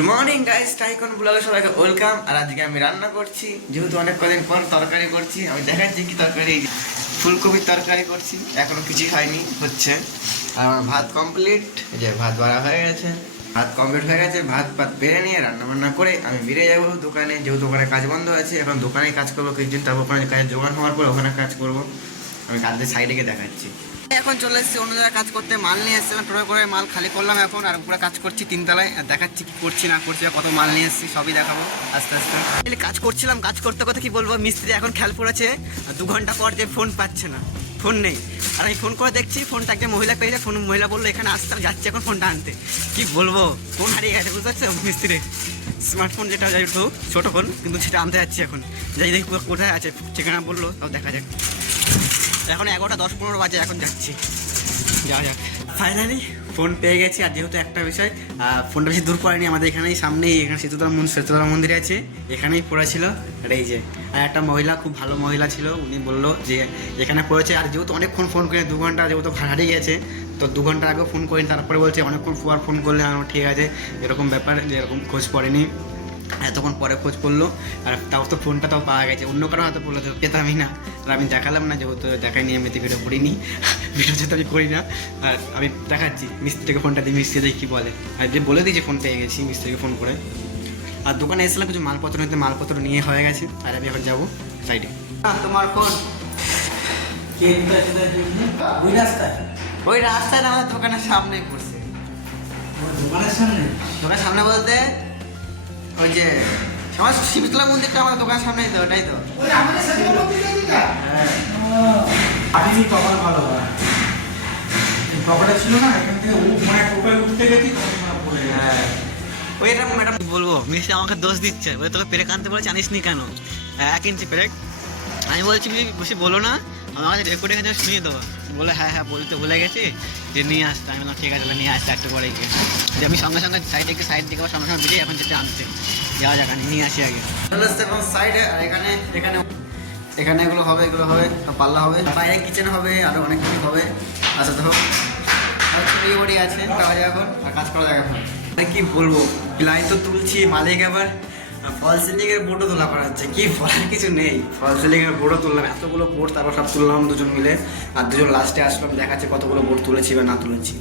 Good morning guys tycoon ব্লগে সবাইকে welcome আর আজকে আমি রান্না করছি। যেহেতু অনেক কদিন পর তরকারি করছি, আমি দেখাচ্ছি কি তরকারি। ফুলকপির তরকারি করছি। এখনও কিছুই হয়নি হচ্ছে। আর আমার ভাত কমপ্লিট যে ভাত বাড়া হয়ে গেছে। ভাত কমপ্লিট হয়ে গেছে। ভাত ভাত বেড়ে নিয়ে রান্না বান্না করে আমি বেরিয়ে যাব দোকানে। যেহেতু ওখানে কাজ বন্ধ আছে, এখন দোকানেই কাজ করব। কিছুদিন তারপর ওখানে কাজের জোগান হওয়ার পর ওখানে কাজ করব। আমি কাজের সাইডে গিয়ে দেখাচ্ছি। এখন চলে এসেছি, অন্য জায়গায় কাজ করতে। মাল নিয়ে এসেছিলাম, টোটো করে মাল খালি করলাম এখন, আর উপরে কাজ করছি তিনতলায়। আর দেখাচ্ছি কি করছি, না করছি কত মাল নিয়ে এসেছি, সবই দেখাবো আস্তে আস্তে। কাজ করছিলাম, কাজ করতে করতে কি বলব, মিস্ত্রি এখন খেয়াল পড়েছে দু ঘণ্টা পর যে ফোন পাচ্ছে না ফোন নেই। আর আমি ফোন করে দেখছি ফোনটা একটা মহিলা পেয়েছে ফোন মহিলা বলল, এখানে আসতে যাচ্ছি এখন ফোনটা আনতে। কি বলব ফোন হারিয়ে গেছে, বুঝতে পারছ? মিস্ত্রি স্মার্টফোন যেটা, যাই তো ছোটো ফোন কিন্তু সেটা আনতে যাচ্ছি এখন। যাই দেখি কোথায় আছে, ঠিকানা বলল, তাও দেখা যাক। এখন এগারোটা দশ পনেরো বাজে এখন যাচ্ছি। যাওয়া যাক। ফাইনালি ফোন পেয়ে গেছি, আর যেহেতু একটা বিষয় ফোনটা বেশি দূর পড়েনি, আমাদের এখানেই সামনেই, এখানে শীতলা মন্দির শীতলা মন্দির আছে, এখানেই পড়েছিল আর এই যে আর একটা মহিলা, খুব ভালো মহিলা ছিল, উনি বলল যে, এখানে পড়েছে। আর যেহেতু অনেকক্ষণ ফোন করে দু ঘণ্টা যেহেতু হারিয়ে গেছে, তো দু ঘণ্টা আগেও ফোন করিনি, তারপরে বলছে, অনেকক্ষণ পর ফোন করলে। আমার ঠিক আছে। এরকম ব্যাপার যে এরকম খোঁজ পড়েনি। এতক্ষণ পরে খোঁজ পড়ল আর তাও তো ফোনটা তাও পাওয়া গেছে। অন্য কারও হাতে পড়ল তো পেতামই না আর আমি দেখালাম না যেহেতু দেখাই দেখাইনি আমি ভিডিও করিনি। ভিডিও যেহেতু আমি করি না। আর আমি দেখাচ্ছি মিস্ত্রিকে ফোনটা দিয়ে মিস্ত্রি দেখি কি বলে। আর যে বলে দিয়েছি ফোন পেয়ে গেছি মিস্ত্রিকে ফোন করে। আর দোকানে এসেছিলাম কিছু মালপত্র নিতে মালপত্র নিয়ে হয়ে গেছে। আর আমি এখন যাব সাইডে তোমার ফোন ওই রাস্তায়। ওই রাস্তায় আমাদের দোকানের সামনেই পড়ছে। আমার দোকানের সামনে? দোকানের সামনে বলতে ওই যে আমার শিবতলা মন্দিরটা আমার দোকানের সামনেই তো ওটাই তো। হ্যাঁ। আপনি কপাল ভালো ছিল না এখান থেকে ও মানে উঠতে গেছি মনে হ্যাঁ। ওই ম্যাডাম বলব মিষ্টি আমাকে দোষ দিচ্ছে। বলে তোকে পেরেক আনতে বলে জানিস নি কেন? এক ইঞ্চি পেরেক। আমি বলছি "বেশি- বেশি বলো না আমার কাছে রেকর্ডিং শুনিয়ে দেবো বলে হ্যাঁ হ্যাঁ বলতে বলে গেছি যে নিয়ে আসতে। আমি বললাম ঠিক আছে নিয়ে আসতে একটু পরে গিয়ে। যে আমি সঙ্গে সঙ্গে সাইডে গিয়ে সাইড থেকে আবার সঙ্গে সঙ্গে বেরিয়ে এখন যেতে আনতে। যাওয়া যাক নিয়ে আসি আগে। এখন সাইডে আর এখানে এখানে এখানে এগুলো হবে এগুলো হবে পাল্লা হবে। বাইরে কিচেন হবে আরও অনেক কিছু হবে। আচ্ছা আর ছোটো আছে কাজ এখন, আর কাজ করা যাক এখন। কি বলব প্লাই তো তুলছি, মালিক আবার ফল সিলিং এর বোর্ডও তোলা করা হচ্ছে কি বলার কিছু নেই। ফল সিলিং এর বোর্ডও তুললাম, এতগুলো বোর্ড তারপর সব তুললাম দুজন মিলে। আর দুজন লাস্টে আসলাম, দেখাচ্ছে কতগুলো বোর্ড তুলেছি বা না তুলেছি।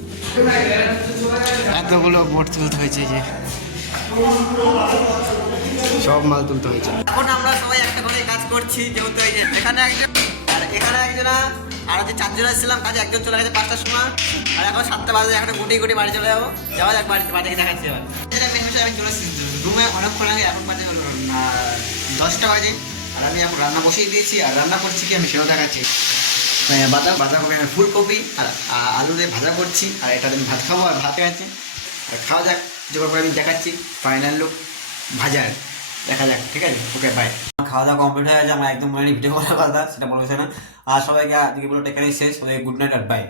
এতগুলো বোর্ড তুলতে হয়েছে যে। সব মাল তুলতে হয়েছে। এখন আমরা সবাই একটা করে কাজ করছি যেহেতু এই যে এখানে একজন আর এখানে একজনা আর হচ্ছে চারজন এসেছিলাম কাজে একজন চলে গেছে পাঁচটার সময়। আর এখন সাতটা বাজে এখন গুটি গুটি বাড়ি চলে যাব। যাওয়া যাক বাড়িতে বাড়িতে দেখাচ্ছি এবার। যেটা মেন বিষয় আমি চলে এসেছি। রুমে অনেকক্ষণ আগে এখন বাজে দশটা বাজে। আর আমি এখন রান্না বসিয়ে দিয়েছি আর রান্না করছি কি আমি সেটাও দেখাচ্ছি। বাঁধা বাঁধাকপি আমি ফুলকপি আর আলু দিয়ে ভাজা করছি আর এটা আমি ভাত খাব আর ভাতে আছে। আর খাওয়া যাক। যে করে আমি দেখাচ্ছি। ফাইনাল লুক ভাজার দেখা যাক, ঠিক আছে? ওকে বাই খাওয়া দাওয়া কমপ্লিট হয়ে গেছে, আমার একদম মানে ভিডিও করার কথা, সেটা বলেছে না। আর সবাইকে আজকে বলো এখানেই শেষ। Good night R by